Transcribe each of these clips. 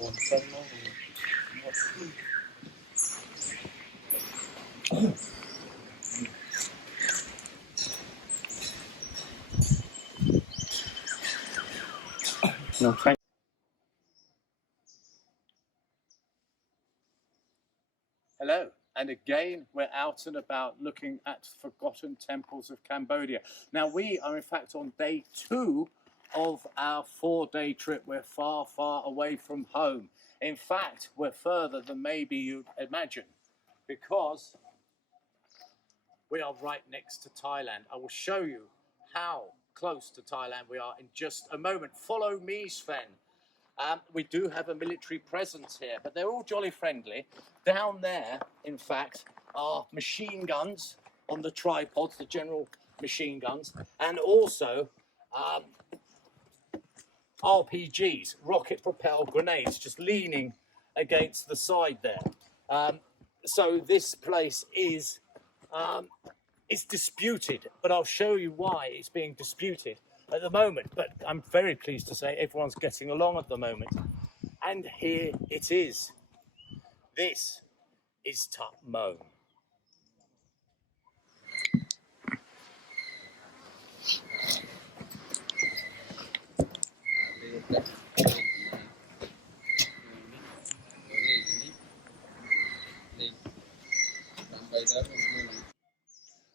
No, thank Hello, and again we're out and about looking at forgotten temples of Cambodia. Now we are in fact on day 2 of our 4-day trip. We're far, far away from home. In fact, we're further than maybe you'd imagine, because we are right next to Thailand. I will show you how close to Thailand we are in just a moment. Follow me, Sven. We do have a military presence here, but they're all jolly friendly. Down there, in fact, are machine guns on the tripods, the general machine guns, and also RPGs, rocket-propelled grenades, just leaning against the side there. So this place is it's disputed, but I'll show you why it's being disputed at the moment. But I'm very pleased to say everyone's getting along at the moment. And here it is. This is Thom.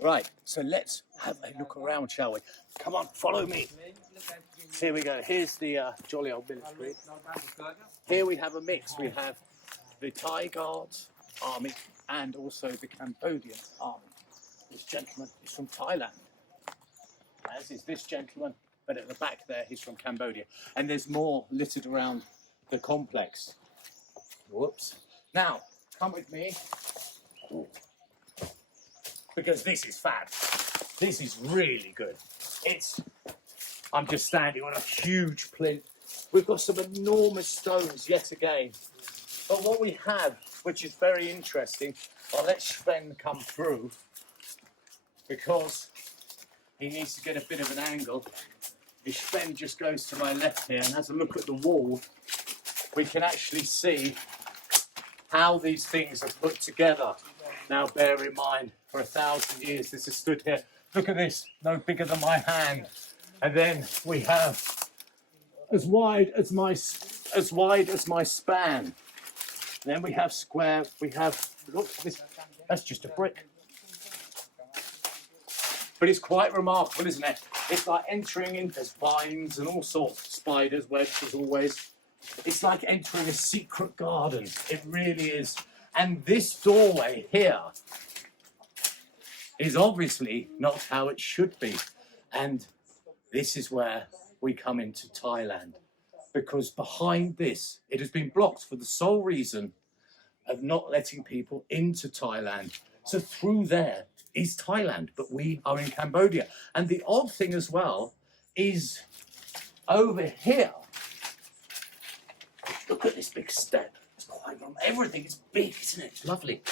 Right, so let's have a look around, shall we? Come on, follow me. Here we go. Here's the jolly old military. Here we have a mix. We have the Thai Guards army and also the Cambodian army. This gentleman is from Thailand, as is this gentleman, but at the back there he's from Cambodia. And there's more littered around the complex. Whoops. Now, come with me, because this is fab. This is really good. I'm just standing on a huge plinth. We've got some enormous stones yet again. But what we have, which is very interesting, I'll let Sven come through, because he needs to get a bit of an angle. If Sven just goes to my left here and has a look at the wall, we can actually see how these things are put together. Now bear in mind, for 1,000 years this has stood here. Look at this, no bigger than my hand. And then we have as wide as my span. Then we have square, we have, look, that's just a brick. But it's quite remarkable, isn't it? It's like entering in, there's vines and all sorts, spiders, webs as always. It's like entering a secret garden. It really is. And this doorway here is obviously not how it should be. And this is where we come into Thailand, because behind this, it has been blocked for the sole reason of not letting people into Thailand. So through there is Thailand, but we are in Cambodia. And the odd thing as well is over here, look at this big step. It's quite, everything is big, isn't it? It's lovely.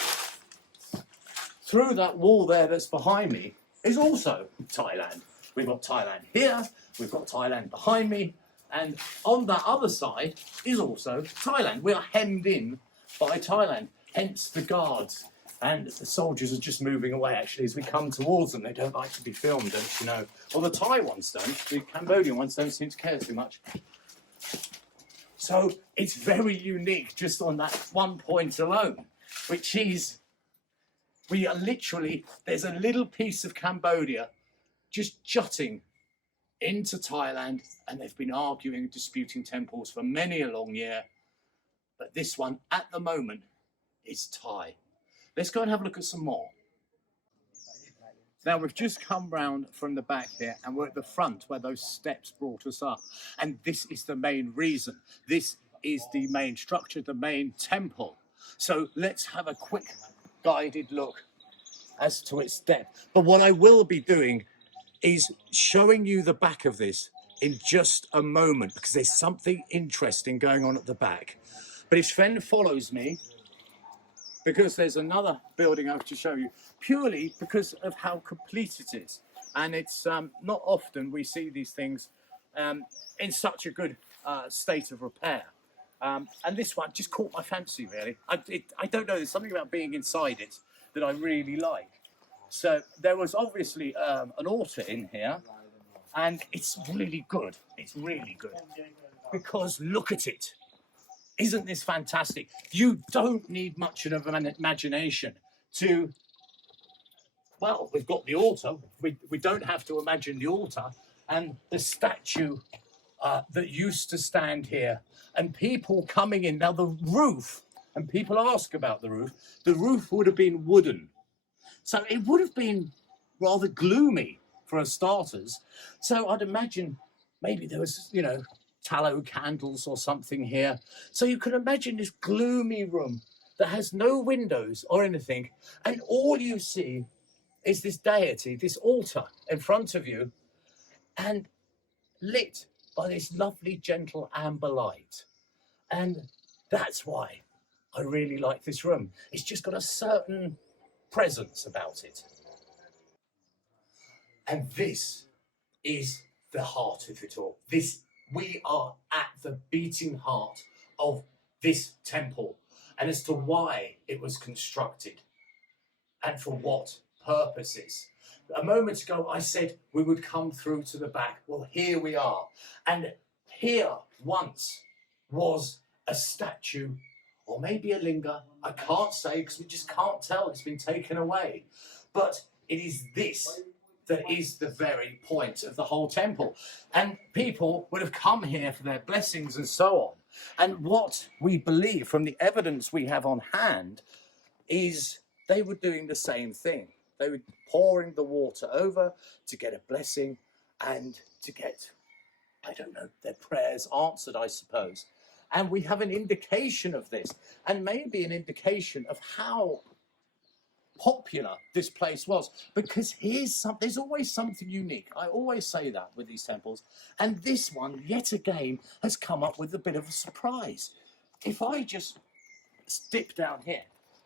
Through that wall there that's behind me is also Thailand. We've got Thailand here, we've got Thailand behind me, and on that other side is also Thailand. We are hemmed in by Thailand, hence the guards. And the soldiers are just moving away, actually, as we come towards them. They don't like to be filmed, don't you know? Well, the Thai ones don't. The Cambodian ones don't seem to care too much. So it's very unique just on that one point alone, which is, we are literally, there's a little piece of Cambodia just jutting into Thailand, and they've been arguing and disputing temples for many a long year. But this one, at the moment, is Thai. Let's go and have a look at some more. Now, we've just come round from the back here, and we're at the front where those steps brought us up. And this is the main reason. This is the main structure, the main temple. So let's have a quick guided look as to its depth. But what I will be doing is showing you the back of this in just a moment, because there's something interesting going on at the back. But if Sven follows me, because there's another building I have to show you, purely because of how complete it is. And it's not often we see these things in such a good state of repair. And this one just caught my fancy, really. I don't know, there's something about being inside it that I really like. So there was obviously an altar in here, and it's really good. It's really good. Because look at it. Isn't this fantastic? You don't need much of an imagination to, well, we've got the altar. We don't have to imagine the altar and the statue that used to stand here and people coming in. Now the roof, and people ask about the roof would have been wooden. So it would have been rather gloomy for starters. So I'd imagine maybe there was, you know, tallow candles or something here. So you can imagine this gloomy room that has no windows or anything. And all you see is this deity, this altar in front of you, and lit by this lovely, gentle amber light. And that's why I really like this room. It's just got a certain presence about it. And this is the heart of it all. We are at the beating heart of this temple, and as to why it was constructed and for what purposes. A moment ago, I said we would come through to the back. Well, here we are. And here once was a statue, or maybe a linga. I can't say because we just can't tell. It's been taken away. But it is this that is the very point of the whole temple. And people would have come here for their blessings and so on. And what we believe from the evidence we have on hand is they were doing the same thing. They were pouring the water over to get a blessing and to get, I don't know, their prayers answered, I suppose. And we have an indication of this, and maybe an indication of how popular this place was, because there's always something unique. I always say that with these temples, and this one yet again has come up with a bit of a surprise. If I just dip down here,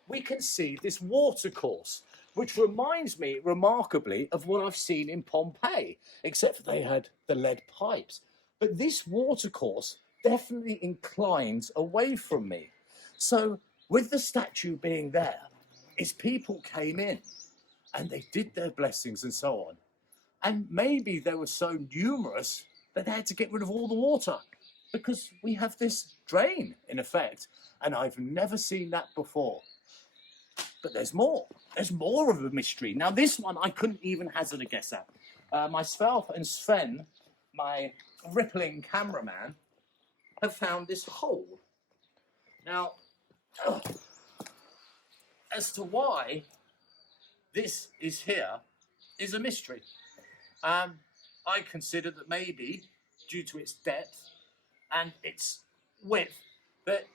we can see this watercourse, which reminds me remarkably of what I've seen in Pompeii, except for they had the lead pipes. But this watercourse definitely inclines away from me. So with the statue being there, is people came in and they did their blessings and so on. And maybe they were so numerous that they had to get rid of all the water because we have this drain in effect. And I've never seen that before. But there's more. There's more of a mystery. Now, this one I couldn't even hazard a guess at. Myself and Sven, my rippling cameraman, have found this hole. Now, as to why this is here is a mystery. I consider that maybe, due to its depth and its width, that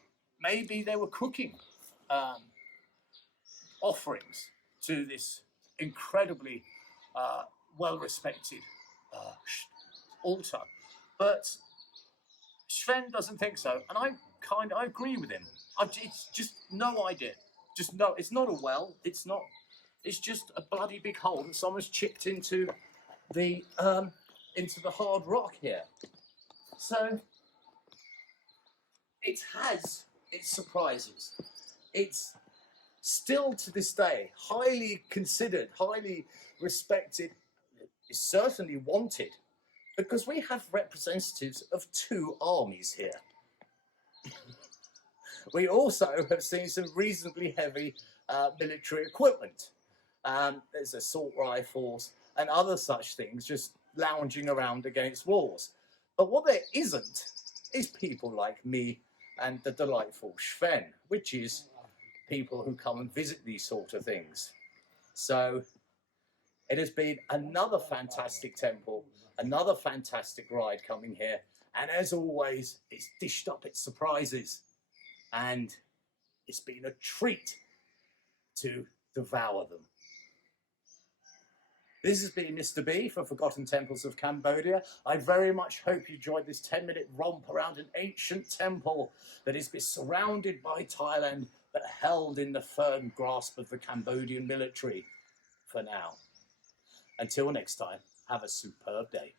maybe they were cooking offerings to this incredibly well-respected altar. But Sven doesn't think so, and I agree with him. It's just no idea. Just no, it's not a well. It's not. It's just a bloody big hole that someone's chipped into the hard rock here. So it has its surprises. It's still to this day highly considered, highly respected, is certainly wanted, because we have representatives of two armies here. We also have seen some reasonably heavy military equipment. There's assault rifles and other such things just lounging around against walls. But what there isn't is people like me and the delightful Sven, which is people who come and visit these sort of things. So it has been another fantastic temple, another fantastic ride coming here. And as always, it's dished up its surprises. And it's been a treat to devour them. This has been Mr. B for Forgotten Temples of Cambodia. I very much hope you enjoyed this 10-minute romp around an ancient temple that is surrounded by Thailand, but held in the firm grasp of the Cambodian military for now. Until next time, have a superb day.